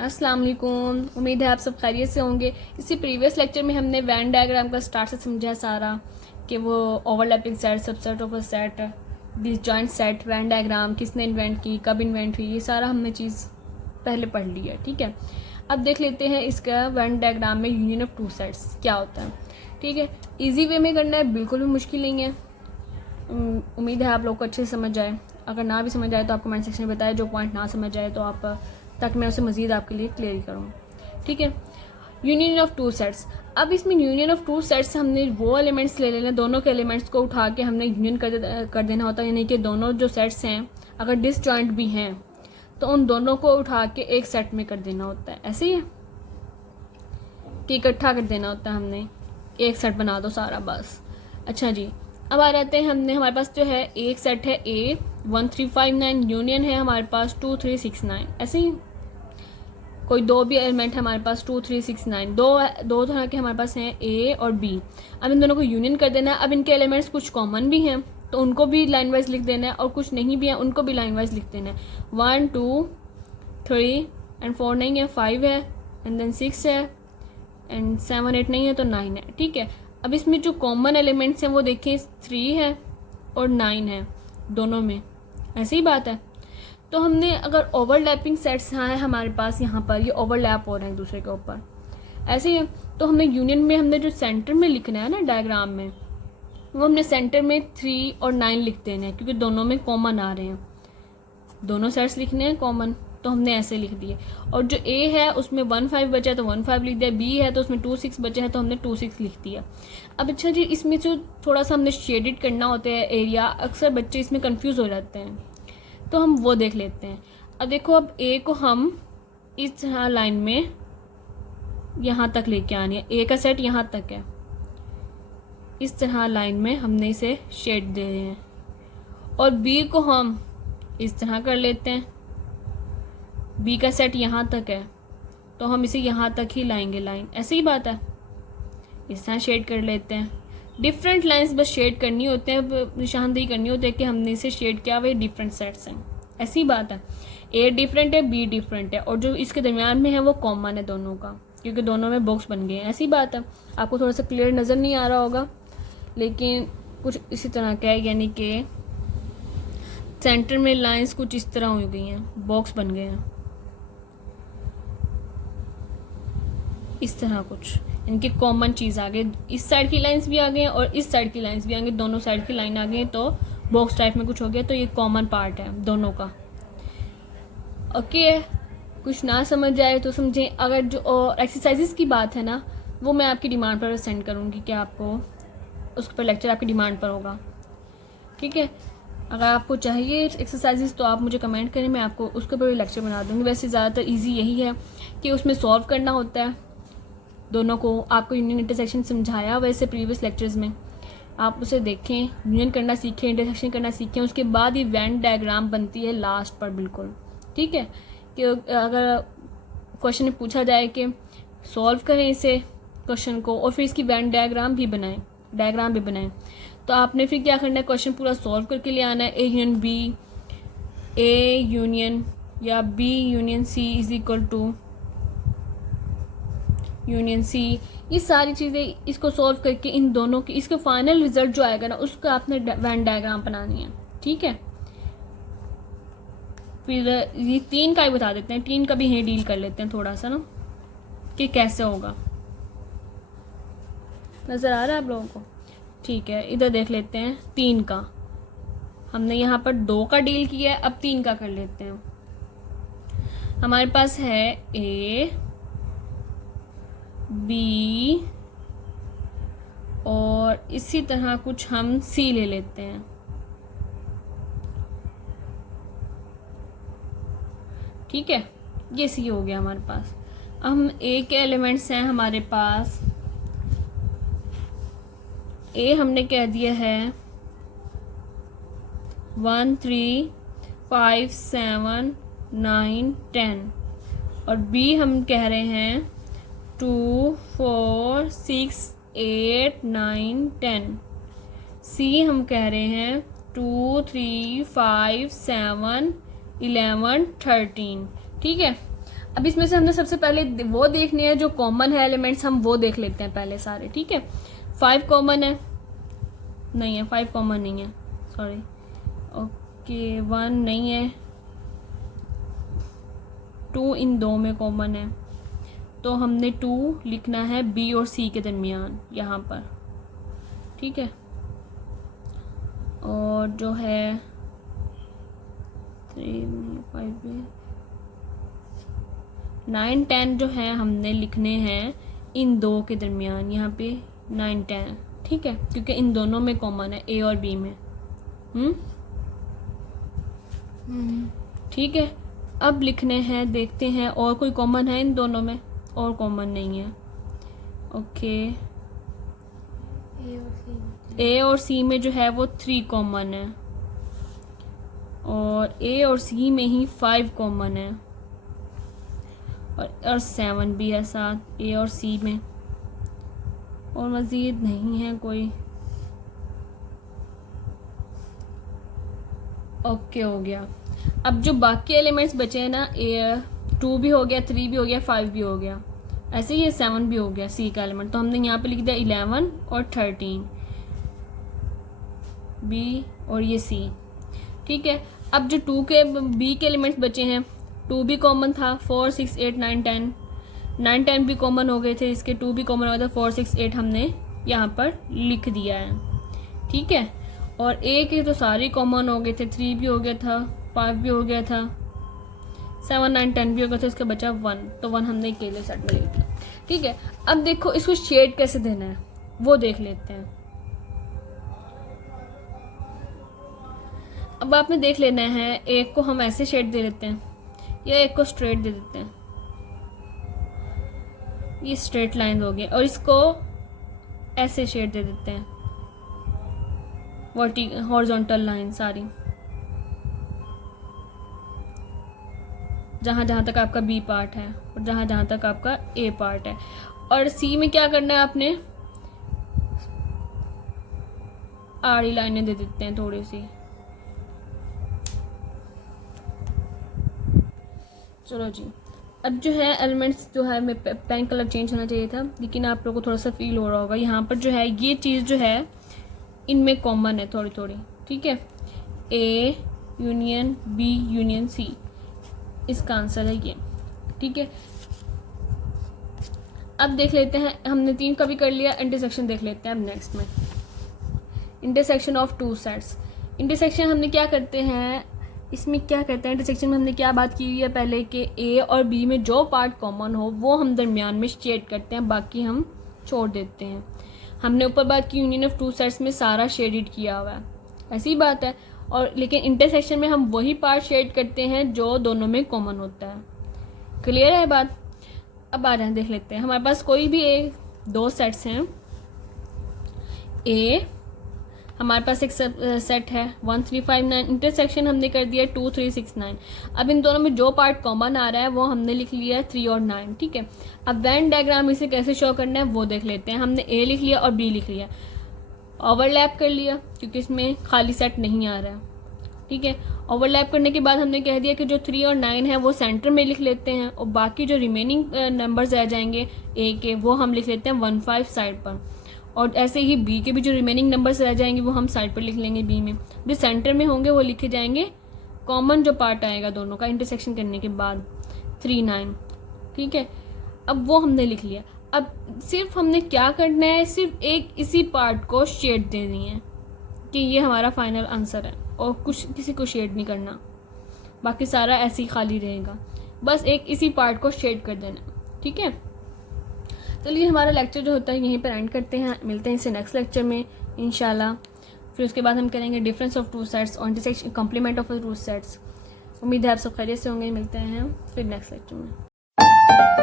अस्सलाम वालेकुम। उम्मीद है आप सब खैरियत से होंगे। इसी प्रीवियस लेक्चर में हमने वैन डायग्राम का स्टार्ट से समझा सारा कि वो overlapping set, subset of a set, disjoint set, Venn diagram किसने इन्वेंट की, कब इन्वेंट हुई, ये सारा हमने चीज़ पहले पढ़ ली है। ठीक है, अब देख लेते हैं इसका वैन डायग्राम में यूनियन ऑफ टू सेट्स क्या होता है। ठीक है, ईजी वे में करना है, बिल्कुल भी मुश्किल नहीं है। उम्मीद है आप लोग को अच्छे से समझ आए। अगर ना भी समझ आए तो आप कमेंट सेक्शन में बताएं, जो पॉइंट ना समझ आए तो आप, ताकि मैं उसे मज़ीद आपके लिए क्लियर करूँ। ठीक है, यूनियन ऑफ टू सेट्स। अब इसमें यूनियन ऑफ टू सेट्स हमने वो एलिमेंट्स ले लेना, दोनों के एलिमेंट्स को उठा के हमने यूनियन कर देना होता है। यानी कि दोनों जो सेट्स हैं अगर डिसजॉइंट भी हैं तो उन दोनों को उठा के एक सेट में कर देना होता है। ऐसे ही है कि इकट्ठा कर देना होता है, हमने एक सेट बना दो सारा बस। अच्छा जी, अब आ जाते हैं हमने, हमारे पास जो है एक सेट है A1359, यूनियन है हमारे पास 2369। ऐसे ही कोई दो भी एलिमेंट है हमारे पास 2369, दो तरह के हमारे पास हैं A और B। अब इन दोनों को यूनियन कर देना है। अब इनके एलिमेंट्स कुछ कॉमन भी हैं तो उनको भी लाइन वाइज लिख देना है, और कुछ नहीं भी हैं उनको भी लाइन वाइज लिख देना है। 1 2 3 एंड 4 नहीं है, 5 है, एंड देन 6 है, एंड 7 8 नहीं है तो 9 है। ठीक है, अब इसमें जो कॉमन एलिमेंट्स हैं वो देखिए 3 है और 9 है दोनों में। ऐसी ही बात है। तो हमने अगर ओवरलैपिंग सेट्स हैं हमारे पास, यहाँ पर ये ओवरलैप हो रहे हैं एक दूसरे के ऊपर, ऐसे ही तो हमने यूनियन में हमने जो सेंटर में लिखना है ना डायग्राम में, वो हमने सेंटर में 3 और 9 लिख देने हैं, क्योंकि दोनों में कॉमन आ रहे हैं, दोनों सेट्स लिखने हैं कॉमन, तो हमने ऐसे लिख दिए। और जो A है उसमें 1 5 बचा है तो 1 5 लिख दिया, B है तो उसमें 2 6 बचे हैं तो हमने 2 6 लिख दिया। अब अच्छा जी, इसमें जो थोड़ा सा हमने शेडेड करना होता है एरिया, अक्सर बच्चे इसमें कंफ्यूज हो जाते हैं, तो हम वो देख लेते हैं। अब देखो, अब A को हम इस तरह लाइन में यहाँ तक लेके आनी है, A का सेट यहाँ तक है, इस तरह लाइन में हमने इसे शेड दे रहे हैं। और B को हम इस तरह कर लेते हैं, B का सेट यहाँ तक है तो हम इसे यहाँ तक ही लाएंगे लाइन। ऐसी ही बात है, इस तरह शेड कर लेते हैं। डिफरेंट लाइंस बस शेड करनी होते हैं, निशानदेही करनी होती है कि हमने इसे शेड किया, वही डिफरेंट सेट्स हैं। ऐसी बात है, A डिफरेंट है, B डिफरेंट है, और जो इसके दरमियान में है वो कॉमन है दोनों का, क्योंकि दोनों में बॉक्स बन गए हैं। ऐसी बात है, आपको थोड़ा सा क्लियर नज़र नहीं आ रहा होगा, लेकिन कुछ इसी तरह का है, यानी कि सेंटर में लाइंस कुछ इस तरह हो गई हैं, बॉक्स बन गए हैं इस तरह कुछ, इनकी कॉमन चीज़ आ गई। इस साइड की लाइंस भी आ गई हैं और इस साइड की लाइंस भी आ गई, दोनों साइड की लाइन आ गई, तो बॉक्स टाइप में कुछ हो गया। तो ये कॉमन पार्ट है दोनों का। ओके, कुछ ना समझ आए तो समझें। अगर जो एक्सरसाइजेस की बात है ना, वो मैं आपकी डिमांड पर सेंड करूँगी कि आपको उस पर लेक्चर आपकी डिमांड पर होगा। ठीक है, अगर आपको चाहिए एक्सरसाइजेस तो आप मुझे कमेंट करें, मैं आपको उसके ऊपर भी लेक्चर बना दूँगी। वैसे ज़्यादातर ईजी यही है कि उसमें सॉल्व करना होता है दोनों को। आपको यूनियन इंटरसेक्शन समझाया वैसे प्रीवियस लेक्चर्स में, आप उसे देखें, यूनियन करना सीखें, इंटरसेक्शन करना सीखें, उसके बाद ही वैन डायग्राम बनती है लास्ट पर बिल्कुल। ठीक है, कि अगर क्वेश्चन में पूछा जाए कि सॉल्व करें इसे क्वेश्चन को और फिर इसकी वैन डायग्राम भी बनाएं, तो आपने फिर क्या करना है, क्वेश्चन पूरा सॉल्व करके ले आना है। ए यूनियन या B union C is equal to union C, ये सारी चीज़ें इसको सॉल्व करके इन दोनों की, इसका फाइनल रिजल्ट जो आएगा ना, उसका आपने वैन डायग्राम बनानी है। ठीक है, फिर ये 3 का ही बता देते हैं, 3 का भी यहीं डील कर लेते हैं थोड़ा सा ना, कि कैसे होगा। नज़र आ रहा है आप लोगों को? ठीक है, इधर देख लेते हैं 3 का। हमने यहाँ पर 2 का डील किया है, अब 3 का कर लेते हैं। हमारे पास है A B और इसी तरह कुछ हम C ले लेते हैं। ठीक है, ये C हो गया हमारे पास। अब हम A के एलिमेंट्स हैं हमारे पास, A हमने कह दिया है 1 3 5 7 9 10, और B हम कह रहे हैं 2 4 6 8 9 10, C हम कह रहे हैं 2 3 5 7 11 13। ठीक है, अब इसमें से हमने सबसे पहले वो देखने हैं जो कॉमन है एलिमेंट्स, हम वो देख लेते हैं पहले सारे, ठीक है। 5 कॉमन है, नहीं है 5 कॉमन नहीं है, सॉरी, ओके 1 नहीं है, 2 इन 2 में कॉमन है, तो हमने 2 लिखना है बी और सी के दरमियान यहाँ पर, ठीक है। और जो है 3 5 9 10 जो है हमने लिखने हैं इन 2 के दरमियान, यहाँ पे 9 10, ठीक है, क्योंकि इन दोनों में कॉमन है, ए और बी में। ठीक है, अब लिखने हैं, देखते हैं और कोई कॉमन है इन दोनों में, और कॉमन नहीं है, ओके। ए और सी में जो है वो 3 कॉमन है, और ए और सी में ही 5 कॉमन है, और 7 भी है साथ ए और सी में, और मज़ीद नहीं है कोई। ओके हो गया। अब जो बाकी एलिमेंट्स बचे हैं ना, 2 भी हो गया, 3 भी हो गया, 5 भी हो गया, ऐसे ही 7 भी हो गया सी का एलिमेंट, तो हमने यहाँ पे लिख दिया 11 और 13 बी और ये सी, ठीक है। अब जो 2 के बी के एलिमेंट्स बचे हैं, 2 भी कॉमन था, 4 6 8 9 10, 9 10 भी कॉमन हो गए थे, इसके 2 भी कॉमन हो गया था, 4 6 8 हमने यहाँ पर लिख दिया है, ठीक है। और ए के तो सारे कॉमन हो गए थे, 3 भी हो गया था, 5 भी हो गया था, 7 9 10 भी हो गया था, उसका बचा 1, तो 1 हमने अकेले सेट में लिख दिया, ठीक है। अब देखो इसको शेड कैसे देना है वो देख लेते हैं। अब आपने देख लेना है, एक को हम ऐसे शेड दे देते हैं या एक को स्ट्रेट दे देते हैं, ये स्ट्रेट लाइन हो गई, और इसको ऐसे शेड दे देते हैं, हॉरिजॉन्टल लाइन सारी, जहाँ जहाँ तक आपका बी पार्ट है और जहाँ जहाँ तक आपका ए पार्ट है। और सी में क्या करना है, आपने आड़ी लाइनें दे देते हैं थोड़ी सी, चलो जी। अब जो है एलिमेंट्स जो है, मैं पेन कलर चेंज होना चाहिए था, लेकिन आप लोगों को थोड़ा सा फील हो रहा होगा, यहाँ पर जो है ये चीज़ जो है इनमें कॉमन है थोड़ी थोड़ी, ठीक है। A union B union C, इसका आंसर है ये, ठीक है। अब देख लेते हैं, हमने 3 का भी कर लिया, इंटरसेक्शन देख लेते हैं अब नेक्स्ट में। Intersection of 2 sets. इंटरसेक्शन हमने क्या करते हैं, इसमें क्या करते हैं, इंटरसेक्शन में हमने क्या बात की हुई है पहले कि ए और बी में जो पार्ट कॉमन हो वो हम दरमियान में शेड करते हैं, बाकी हम छोड़ देते हैं। हमने ऊपर बात की यूनियन ऑफ 2 सेट्स में सारा शेडेड किया हुआ है, ऐसी बात है। और लेकिन इंटरसेक्शन में हम वही पार्ट शेड करते हैं जो दोनों में कॉमन होता है। क्लियर है बात? अब आ जाए देख लेते हैं, हमारे पास कोई भी 2 सेट्स हैं, ए हमारे पास एक सेट है 1 3 5 9, इंटरसेक्शन हमने कर दिया 2 3 6 9। अब इन दोनों में जो पार्ट कॉमन आ रहा है वो हमने लिख लिया है 3 और 9, ठीक है। अब वेन डायग्राम इसे कैसे शो करना है वो देख लेते हैं। हमने ए लिख लिया और बी लिख लिया, ओवरलैप कर लिया क्योंकि इसमें खाली सेट नहीं आ रहा है, ठीक है। ओवरलैप करने के बाद हमने कह दिया कि जो 3 और 9 है वो सेंटर में लिख लेते हैं, और बाकी जो रिमेनिंग नंबर्स रह जाएंगे ए के वो हम लिख लेते हैं 1 5 साइड पर, और ऐसे ही बी के भी जो रिमेनिंग नंबर्स रह जाएंगे वो हम साइड पर लिख लेंगे बी में। जो सेंटर में होंगे वो लिखे जाएंगे कॉमन जो पार्ट आएगा दोनों का इंटरसेक्शन करने के बाद 3 9, ठीक है। अब वो हमने लिख लिया। अब सिर्फ हमने क्या करना है, सिर्फ एक इसी पार्ट को शेड देनी है कि ये हमारा फाइनल आंसर है, और कुछ किसी को शेड नहीं करना, बाकी सारा ऐसे ही खाली रहेगा, बस एक इसी पार्ट को शेड कर देना, ठीक है। चलिए हमारा लेक्चर जो होता है यहीं पर एंड करते हैं, मिलते हैं इसे नेक्स्ट लेक्चर में इंशाल्लाह। फिर उसके बाद हम करेंगे डिफरेंस ऑफ 2 सेट्स और इंटरसेक्शन कॉम्प्लीमेंट ऑफ 2 सेट्स। उम्मीद है आप सब खैरियत से होंगे, मिलते हैं फिर नेक्स्ट लेक्चर में।